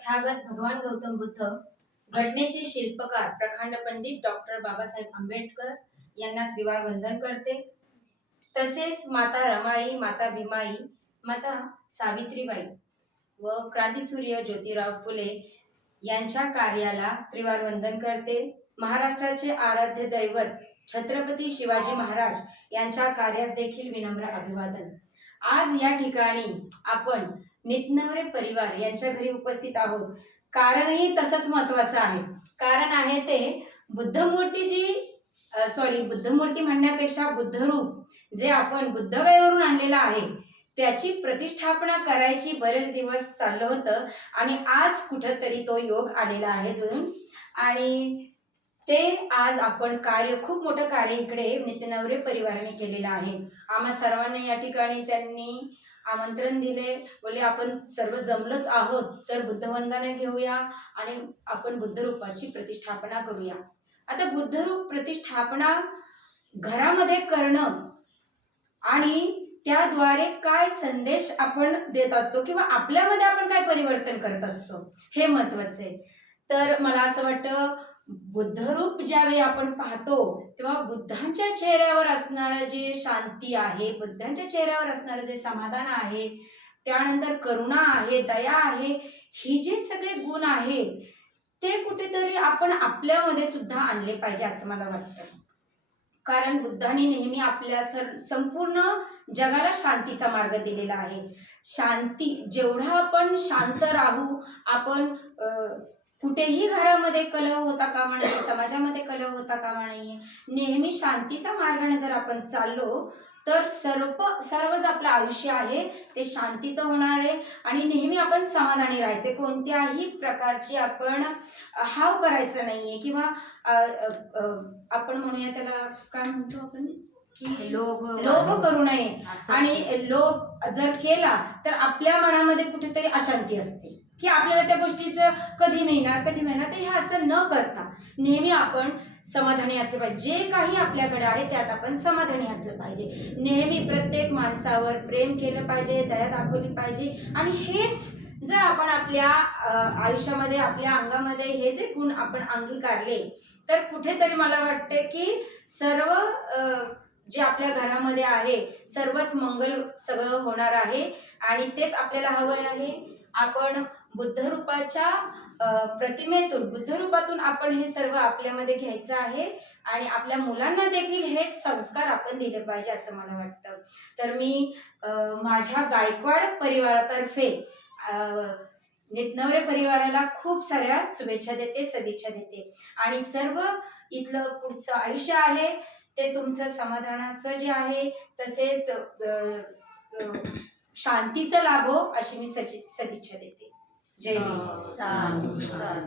तथागत भगवान गौतम बुद्ध, घटनेचे शिल्पकार प्रखंड पंडित डॉक्टर बाबासाहेब आंबेडकर यांना त्रिवार वंदन करते। तसेच माता रमाई, माता भीमाई, माता सावित्रीबाई व क्रांतिसूर्य ज्योतिराव फुले यांच्या कार्याला त्रिवार वंदन करते। महाराष्ट्राचे आराध्य दैवत छत्रपती शिवाजी महाराज यांच्या कार्यास देखील विनम्र अभिवादन। आज या ठिकाणी आपण नितनवरे परिवार यांच्या घरी उपस्थित आहोत। कारणही तसंच महत्त्वाचं आहे। कारण आहे ते बुद्धमूर्ती म्हणण्यापेक्षा बुद्धरूप जे आपण बुद्धगयेवरून आणलेलं आहे त्याची प्रतिष्ठापना करायची बरेच दिवस चाललं होतं आणि आज कुठंतरी तो योग आलेला आहे जुळून। आणि ते आज आपण खूप मोठं कार्य इकडे नितनवरे परिवाराने केलेलं आहे। आम्हा सर्वांना या ठिकाणी त्यांनी आमंत्रण दिले, बोले आपण सर्व जमलोच आहोत तर बुद्धवंदना घेऊया आणि आपण बुद्धरूपाची प्रतिष्ठापना करूया। आता बुद्धरूप प्रतिष्ठापना घरामध्ये करणं आणि त्याद्वारे काय संदेश आपण देत असतो किंवा आपल्यामध्ये आपण काय परिवर्तन करत असतो हे महत्त्वाचं आहे। तर मला असं वाटतं बुद्धरूप ज्यावेळी आपण पाहतो तेव्हा बुद्धांच्या चेहऱ्यावर असणारं जे शांती आहे, बुद्धांच्या चेहऱ्यावर असणारं जे समाधान आहे, त्यानंतर करुणा आहे, दया आहे, ही जे सगळे गुण आहेत ते कुठेतरी आपण आपल्यामध्ये सुद्धा आणले पाहिजे असं मला वाटतं। कारण बुद्धांनी नेहमी आपल्या संपूर्ण जगाला शांतीचा मार्ग दिलेला आहे। शांती जेवढा आपण शांत राहू, आपण कुठेही घरामध्ये कलह होता कामा नये, समाजामध्ये कलह होता कामा नये, नेहमी शांतीचा मार्गाने जर आपण चाललो तर सर्वच आपलं आयुष्य आहे ते शांतीचं होणार आहे आणि नेहमी आपण समाधानी राहायचे। कोणत्याही प्रकारची आपण हाव करायचं नाहीये किंवा आपण म्हणूया त्याला काय म्हणतो आपण की लोभ करू नये। आणि लोभ जर केला तर आपल्या मनामध्ये कुठेतरी अशांती असते की आपल्याला त्या गोष्टीचं कधी मिळणार तर हे असं न करता नेहमी आपण समाधानी असले पाहिजे। जे काही आपल्याकडे आहे त्यात आपण समाधानी असलं पाहिजे। नेहमी प्रत्येक माणसावर प्रेम केलं पाहिजे, दया दाखवली पाहिजे आणि हेच जर आपण आपल्या आयुष्यामध्ये आपल्या अंगामध्ये हे जे गुण आपण अंगीकारले तर कुठेतरी मला वाटते की सर्व जे आपल्या घरामध्ये आहे सर्वच मंगल सगळं होणार आहे आणि तेच आपल्याला हवं आहे। आपण बुद्धरूपाच्या बुद्धरूपातून आपण हे सर्व आपल्यामध्ये घ्यायचं आहे आणि आपल्या मुलांना देखील हेच संस्कार आपण दिले पाहिजे असं मला वाटतं। तर मी माझ्या गायकवाड परिवारातर्फे नितनवरे परिवाराला खूप साऱ्या शुभेच्छा देते, सदिच्छा देते आणि सर्व इथलं पुढचं आयुष्य आहे ते तुमचं समाधानाचं जे आहे तसेच शांतीचं लाभो अशी मी सदिच्छा देते। जय हिंद।